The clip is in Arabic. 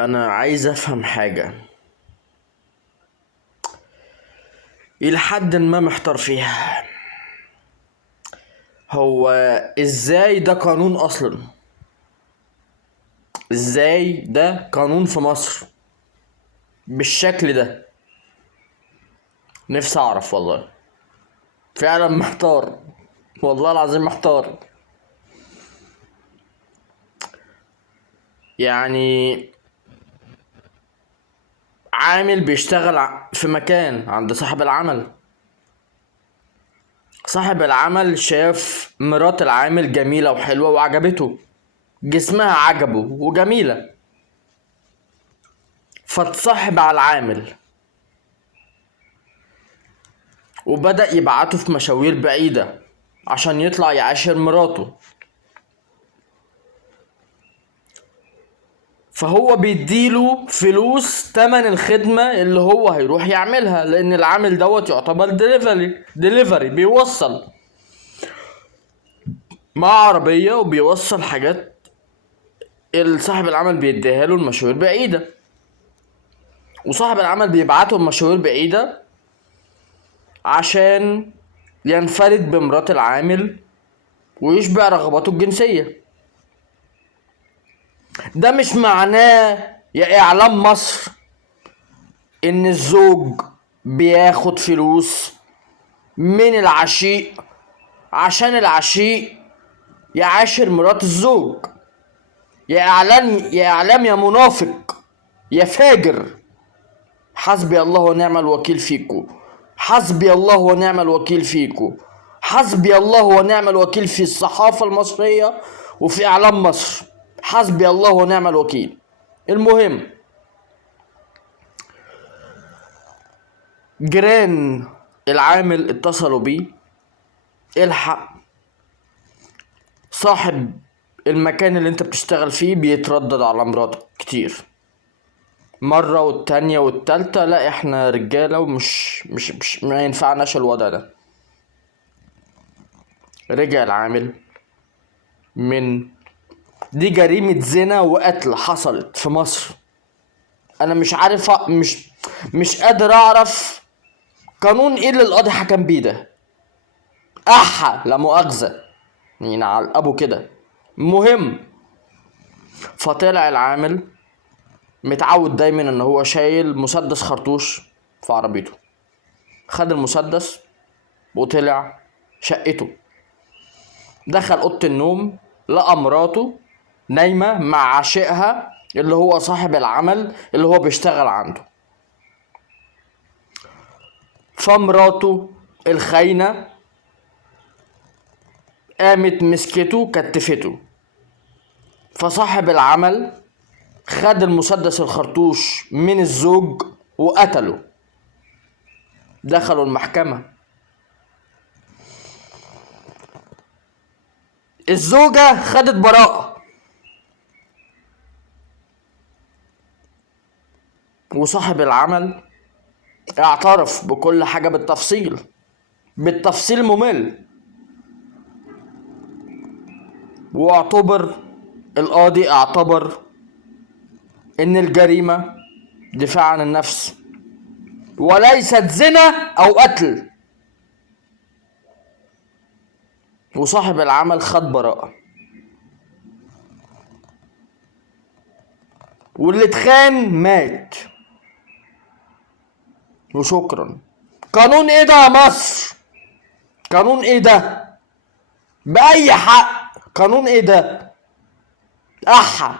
انا عايز افهم حاجة الى حد ما محتار فيها. هو ازاي ده قانون اصلا؟ ازاي ده قانون في مصر بالشكل ده؟ نفسي اعرف والله. فعلا محتار. والله العظيم محتار. يعني عامل بيشتغل في مكان عند صاحب العمل. صاحب العمل شاف مرات العامل جميلة وحلوة وعجبته، جسمها عجبه وجميلة، فاتصاحب على العامل وبدأ يبعته في مشاوير بعيدة عشان يطلع يعاشر مراته. فهو بيديله فلوس تمن الخدمة اللي هو هيروح يعملها، لأن العامل دوت يعتبر ديليفري بيوصل مع عربية وبيوصل حاجات صاحب العمل بيديها له المشاوير بعيدة، وصاحب العمل بيبعته المشاوير بعيدة عشان ينفرد بمرات العامل ويشبع رغباته الجنسية. ده مش معناه يا إعلام مصر إن الزوج بياخد فلوس من العشيق عشان العشيق يعاشر مرات الزوج. يا إعلام يا منافق يا فاجر. حسبي الله ونعم الوكيل فيكو. حسبي الله ونعم الوكيل فيكو. حسبي الله ونعم الوكيل في الصحافة المصرية وفي إعلام مصر. حسبي الله ونعم الوكيل. المهم، جيران العامل اتصلوا بيه: الحق، صاحب المكان اللي انت بتشتغل فيه بيتردد على مراتك كتير، مرة والتانية والتالتة. لا احنا رجالة ومش مش ما ينفعناش الوضع ده. رجع العامل من دي جريمة زنا وقتل حصلت في مصر. انا مش عارف، مش قادر اعرف قانون ايه اللي القاضي حكم بيه ده. احا لا مؤاخذة، يعني على ابو كده. مهم، فطلع العامل متعود دايما ان هو شايل مسدس خرطوش في عربيته. خد المسدس وطلع شقته، دخل اوضه النوم، لقى مراته نايمه مع عشيقها اللي هو صاحب العمل اللي هو بيشتغل عنده. فمراته الخاينه قامت مسكته كتفته. فصاحب العمل خد المسدس الخرطوش من الزوج وقتله. دخلوا المحكمة. الزوجة خدت براءة وصاحب العمل اعترف بكل حاجة بالتفصيل ممل. القاضي اعتبر ان الجريمة دفاع عن النفس وليست زنا او قتل، وصاحب العمل خد براءة. واللي اتخان مات وشكرا. قانون ايه ده يا مصر؟ قانون ايه ده؟ بأي حق؟ قانون ايه ده؟ احا